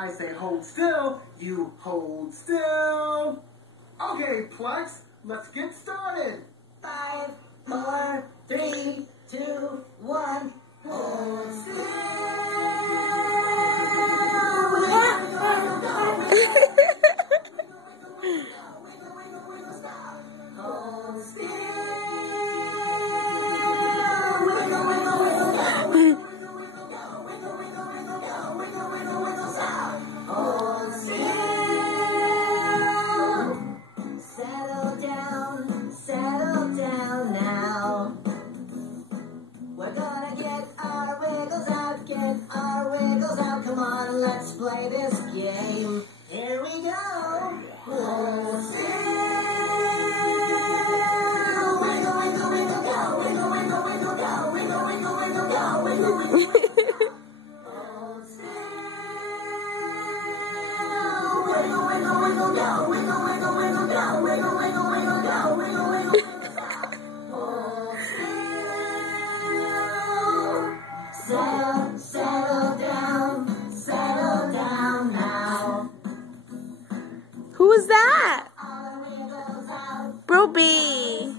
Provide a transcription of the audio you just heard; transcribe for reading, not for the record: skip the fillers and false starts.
I say hold still, you hold still. Okay, Plex, let's get started. 5, 4, 3, 2, 1. Hold still. Hold still. Hold still. Settle down now. We're gonna get our wiggles out, come on, let's play this game. Here we go. Hold still. Wiggle, wiggle, wiggle, go. Wiggle, wiggle, wiggle, go. Wiggle, wiggle, wiggle, go. Wiggle, wiggle, wiggle, go. Hold still. Wiggle, wiggle, wiggle, go. Wiggle, wiggle, wiggle, go. Wiggle, wiggle, wiggle, go. Wiggle, wiggle, wiggle, stop. Hold still. Settle down now. Who was that? Broby.